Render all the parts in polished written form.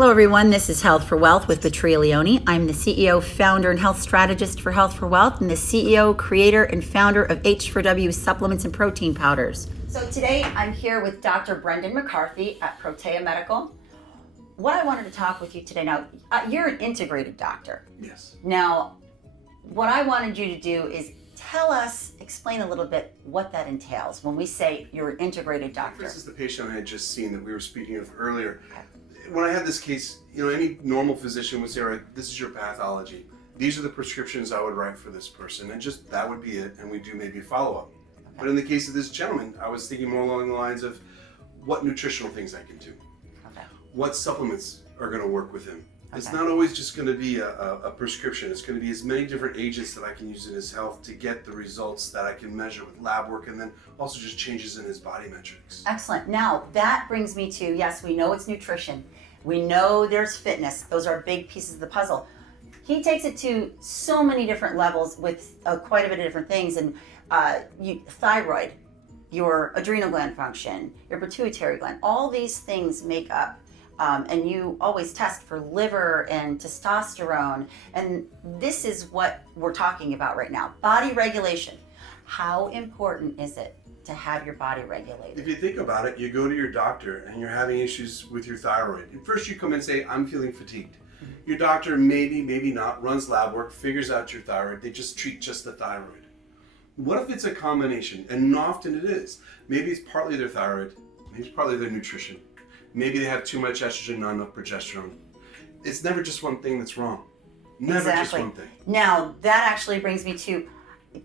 Hello everyone, this is Health4Wealth with Patria Leone. I'm the CEO, founder, and health strategist for Health4Wealth, and the CEO, creator, and founder of H4W supplements and protein powders. So today I'm here with Dr. Brendan McCarthy at Patria Medical. What I wanted to talk with you today, now, you're an integrated doctor. Yes. Now, what I wanted you to do is explain a little bit what that entails when we say you're an integrated doctor. This is the patient I had just seen that we were speaking of earlier. Okay. When I had this case, any normal physician would say, all right, this is your pathology. These are the prescriptions I would write for this person, and just that would be it, and we do maybe follow-up. Okay. But in the case of this gentleman, I was thinking more along the lines of what nutritional things I can do. Okay. What supplements are going to work with him. Okay. It's not always just going to be a prescription. It's going to be as many different agents that I can use in his health to get the results that I can measure with lab work, and then also just changes in his body metrics. Excellent. Now, that brings me to, yes, we know it's nutrition. We know there's fitness. Those are big pieces of the puzzle. He takes it to so many different levels with quite a bit of different things. And thyroid, your adrenal gland function, your pituitary gland, all these things make up. And you always test for liver and testosterone. And this is what we're talking about right now. Body regulation. How important is it to have your body regulated? If you think about it, you go to your doctor and you're having issues with your thyroid. And first you come in and say, I'm feeling fatigued. Mm-hmm. Your doctor, maybe not, runs lab work, figures out your thyroid. They just treat just the thyroid. What if it's a combination? And often it is. Maybe it's partly their thyroid. Maybe it's partly their nutrition. Maybe they have too much estrogen, not enough progesterone. It's never just one thing that's wrong. Never just one thing. Now, that actually brings me to,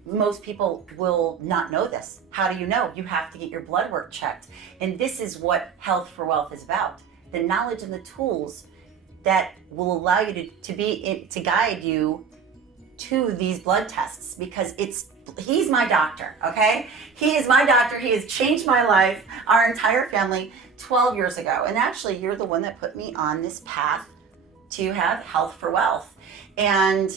most people will not know this. How do you know? You have to get your blood work checked. And this is what Health4Wealth is about. The knowledge and the tools that will allow you to guide you to these blood tests, because he's my doctor, okay? He is my doctor. He has changed my life, our entire family, 12 years ago. And actually, you're the one that put me on this path to have Health4Wealth. And,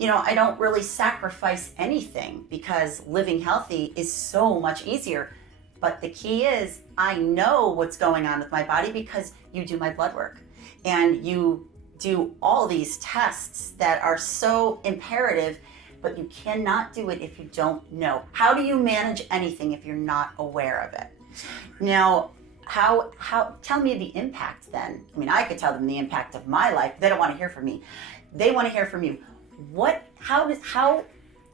I don't really sacrifice anything because living healthy is so much easier. But the key is, I know what's going on with my body because you do my blood work. And you do all these tests that are so imperative, but you cannot do it if you don't know. How do you manage anything if you're not aware of it? Now, how tell me the impact then. I mean, I could tell them the impact of my life. They don't want to hear from me. They want to hear from you. How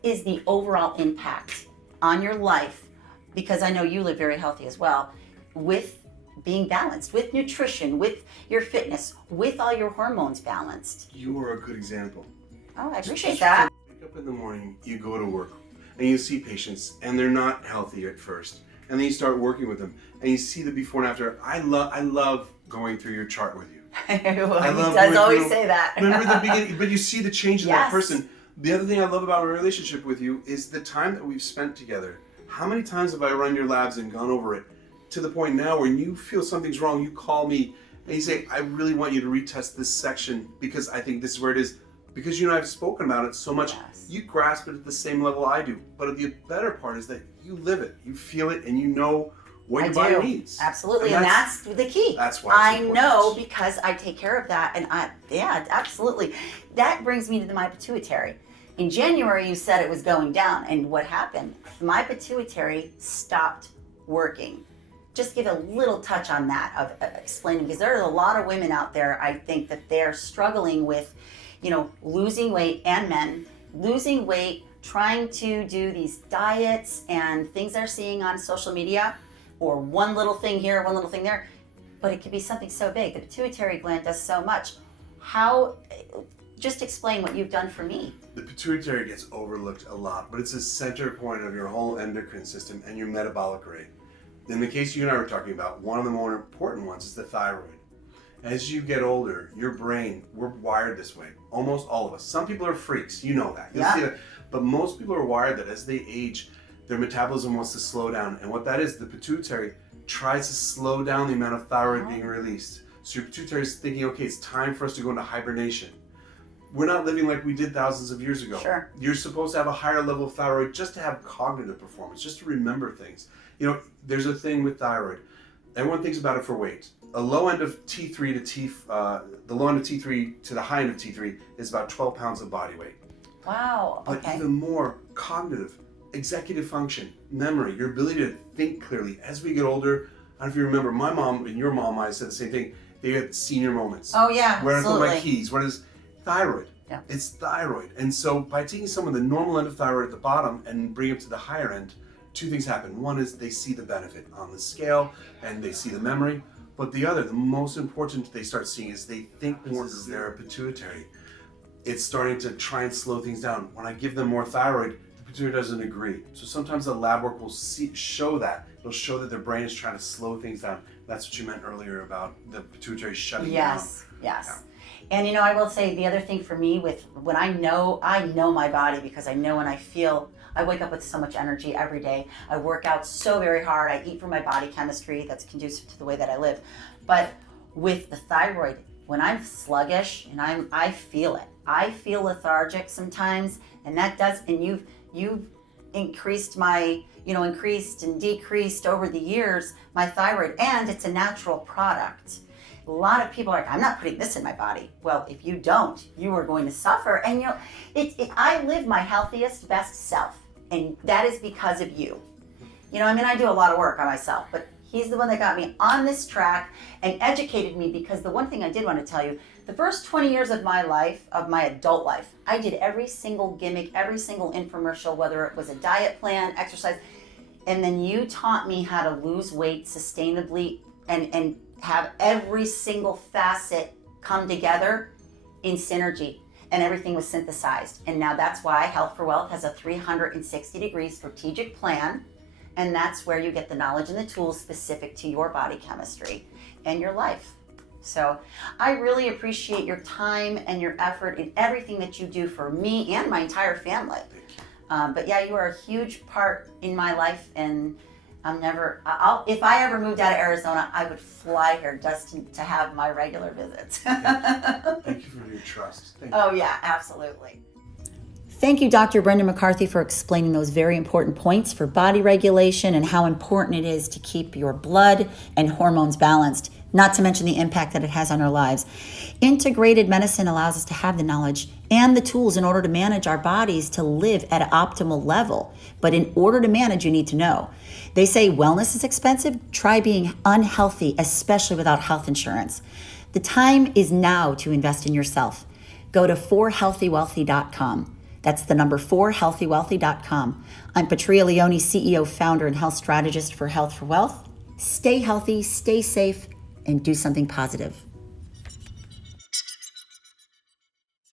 is the overall impact on your life? Because I know you live very healthy as well, with being balanced, with nutrition, with your fitness, with all your hormones balanced. You are a good example. Oh, I appreciate that. You wake up in the morning, you go to work, and you see patients, and they're not healthy at first. And then you start working with them, and you see the before and after. I love going through your chart with you. Well, he does always say that. Remember the beginning, but you see the change in that person. The other thing I love about my relationship with you is the time that we've spent together. How many times have I run your labs and gone over it to the point now when you feel something's wrong, you call me and you say, I really want you to retest this section because I think this is where it is. Because you and I have spoken about it so much, you grasp it at the same level I do. But the better part is that you live it, you feel it, and you know what your body needs. Absolutely, and that's the key. That's why I know, because I take care of that, and absolutely. That brings me to my pituitary. In January, you said it was going down, and what happened? My pituitary stopped working. Just give a little touch on that of explaining, because there are a lot of women out there, I think, that they're struggling with, losing weight, and men losing weight, trying to do these diets and things they're seeing on social media, or one little thing here, one little thing there, but it could be something so big. The pituitary gland does so much. Just explain what you've done for me. The pituitary gets overlooked a lot, but it's a center point of your whole endocrine system and your metabolic rate. In the case you and I were talking about, one of the more important ones is the thyroid. As you get older, your brain, we're wired this way. Almost all of us. Some people are freaks, you know that. You'll see that. But most people are wired that as they age, their metabolism wants to slow down. And what that is, the pituitary tries to slow down the amount of thyroid being released. So your pituitary is thinking, okay, it's time for us to go into hibernation. We're not living like we did thousands of years ago. Sure. You're supposed to have a higher level of thyroid just to have cognitive performance, just to remember things. There's a thing with thyroid. Everyone thinks about it for weight. a low end of T3 to the low end of T3 to the high end of T3 is about 12 pounds of body weight. Wow. But Okay. even more cognitive, executive function, memory, your ability to think clearly. As we get older, I don't know if you remember, my mom and your mom might have said the same thing. They had senior moments. Oh yeah. Where I put my Absolutely. keys? What is thyroid? Yeah. It's thyroid. And so by taking some of the normal end of thyroid at the bottom and bring it to the higher end, two things happen. One is they see the benefit on the scale and they see the memory. But the other, the most important they start seeing is they think more of their pituitary. It's starting to try and slow things down. When I give them more thyroid, the pituitary doesn't agree. So sometimes the lab work will show that. It'll show that their brain is trying to slow things down. That's what you meant earlier about the pituitary shutting down. Yes. And I will say the other thing for me with when I know my body, because I know and I feel, I wake up with so much energy every day. I work out so very hard. I eat for my body chemistry that's conducive to the way that I live. But with the thyroid, when I'm sluggish and I feel it. I feel lethargic sometimes, and that does, and you've increased my, increased and decreased over the years, my thyroid, and it's a natural product. A lot of people are like, I'm not putting this in my body. Well, if you don't, you are going to suffer. And I live my healthiest, best self. And that is because of you. I do a lot of work on myself, but he's the one that got me on this track and educated me, because the one thing I did want to tell you, the first 20 years of my life, of my adult life, I did every single gimmick, every single infomercial, whether it was a diet plan, exercise, and then you taught me how to lose weight sustainably and have every single facet come together in synergy, and everything was synthesized. And now that's why Health4Wealth has a 360-degree strategic plan, and that's where you get the knowledge and the tools specific to your body chemistry and your life. So I really appreciate your time and your effort in everything that you do for me and my entire family. But yeah, you are a huge part in my life, and if I ever moved out of Arizona, I would fly here just to have my regular visits. Thank you for your trust. Thank you. Oh yeah, absolutely. Thank you, Dr. Brendan McCarthy, for explaining those very important points for body regulation and how important it is to keep your blood and hormones balanced, not to mention the impact that it has on our lives. Integrated medicine allows us to have the knowledge and the tools in order to manage our bodies to live at an optimal level. But in order to manage, you need to know. They say wellness is expensive. Try being unhealthy, especially without health insurance. The time is now to invest in yourself. Go to 4healthywealthy.com. That's the number 4healthywealthy.com. I'm Patria Leone, CEO, founder, and health strategist for Health4Wealth. Stay healthy, stay safe, and do something positive.